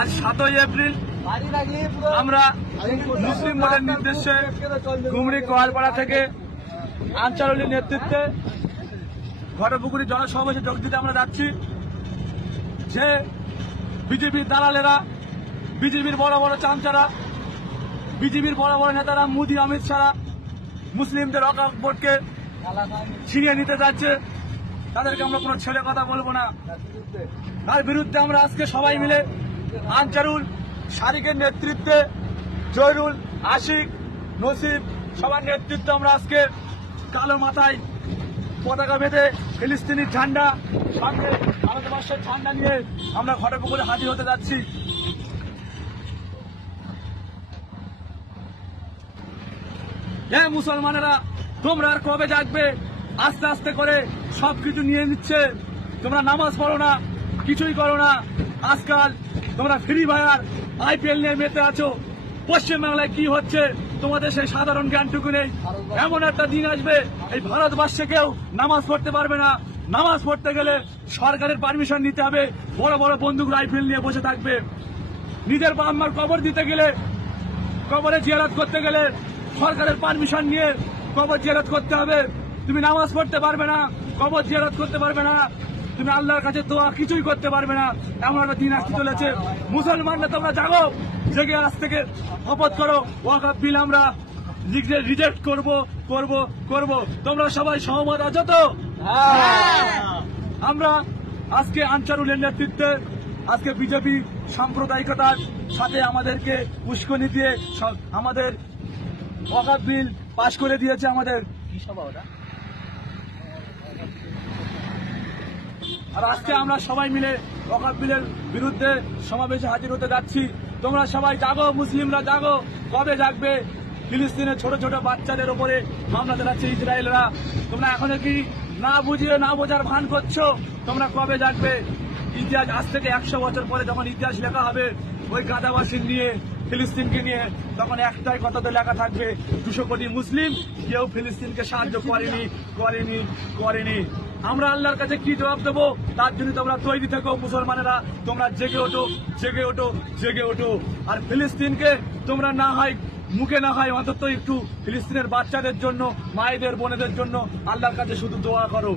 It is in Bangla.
আজ 7ই এপ্রিল আমরা মুসলিম বোর্ডের নির্দেশে ঘুমরি কোয়ালপাড়া থেকে আনসারুলের নেতৃত্বে ঘটপুকুরি জনসমাবেশে যোগ দিতে আমরা যাচ্ছি। যে বিজেপির দালালেরা, বিজেপির বড় বড় চামচারা, বিজেপির বড় বড় নেতারা, মোদি অমিত শাহ মুসলিমদের ওয়াকফ বোর্ডকে ছিনিয়ে নিতে যাচ্ছে, তাদেরকে আমরা কোনো ছেলে কথা বলবো না। তার বিরুদ্ধে আমরা আজকে সবাই মিলে আনসারুল, শারিকের নেতৃত্বে, জয়রুল, আশিক, নসিব সবার নেতৃত্বে আমরা আজকে কালো মাথায় পতাকা বেঁধে ফিলিস্তিনির ঝান্ডা সামনে ভারতবর্ষের ঝান্ডা নিয়ে আমরা ঘটপুকুরে হাজির হতে যাচ্ছি। হ্যাঁ মুসলমানেরা, তোমরা আর কবে জাগবে? আস্তে আস্তে করে সবকিছু নিয়ে নিচ্ছে। তোমরা নামাজ পড়ো না, কিছুই করো না। আজকাল তোমরা ফ্রি ফায়ার, IPL নিয়ে মেতে আছো। পশ্চিমবাংলায় কি হচ্ছে তোমাদের সেই সাধারণ জ্ঞানটুকু নেই। এমন একটা দিন আসবে এই ভারতবর্ষে কেউ নামাজ পড়তে পারবে না। নামাজ পড়তে গেলে সরকারের পারমিশন নিতে হবে। বড় বড় বন্দুক রাইফেল নিয়ে বসে থাকবে। নিজের বাপ মার কবর দিতে গেলে, কবরে জিয়ারত করতে গেলে সরকারের পারমিশন নিয়ে কবর জিয়ারত করতে হবে। তুমি নামাজ পড়তে পারবে না, কবর জিয়ারত করতে পারবে না, তুমি আল্লাহর কাছে দোয়া কিছুই করতে পারবে না। এমন একটা দিন আসতে চলেছে। মুসলমানরা তোমরা জাগো, জেগে আজ থেকে শপথ করো ওয়াকফ বিল আমরা রিজেক্ট করব। তোমরা সবাই সহমত আছো তো? আমরা আজকে আনসারুলের নেতৃত্বে আজকে বিজেপি সাম্প্রদায়িকতার সাথে আমাদেরকে উস্কানি দিয়ে আমাদের ওয়াকফ বিল পাশ করে দিয়েছে। আমাদের কি সভা ওটা? আর আজকে আমরা সবাই মিলে ওয়াকফ বিলের বিরুদ্ধে সমাবেশে হাজির হতে যাচ্ছি। তোমরা সবাই জাগো, মুসলিমরা জাগো। কবে জাগবে? ফিলিস্তিনের ছোট ছোট বাচ্চাদের উপরে হামলা চালাচ্ছে ইসরায়েলরা। তোমরা এখনো কি না বুঝিয়ে না বোঝার ভান করছো? তোমরা কবে জাগবে? ইতিহাস আজ থেকে 100 বছর পরে যখন ইতিহাস লেখা হবে ওই গাদাবাসীর নিয়ে, ফিলিস্তিনকে নিয়ে, তখন একটাই কথা তো লেখা থাকবে, 200 কোটি মুসলিম কেউ ফিলিস্তিনকে সাহায্য করেনি। আমরা আল্লাহর কাছে কি জবাব দেবো? তার জন্য তোমরা তৈরি থেকো মুসলমানেরা। তোমরা জেগে ওঠো। আর ফিলিস্তিনকে তোমরা না হয় মুখে না হয় অন্তত একটু ফিলিস্তিনের বাচ্চাদের জন্য, মায়েদের, বোনেদের জন্য আল্লাহর কাছে শুধু দোয়া করো।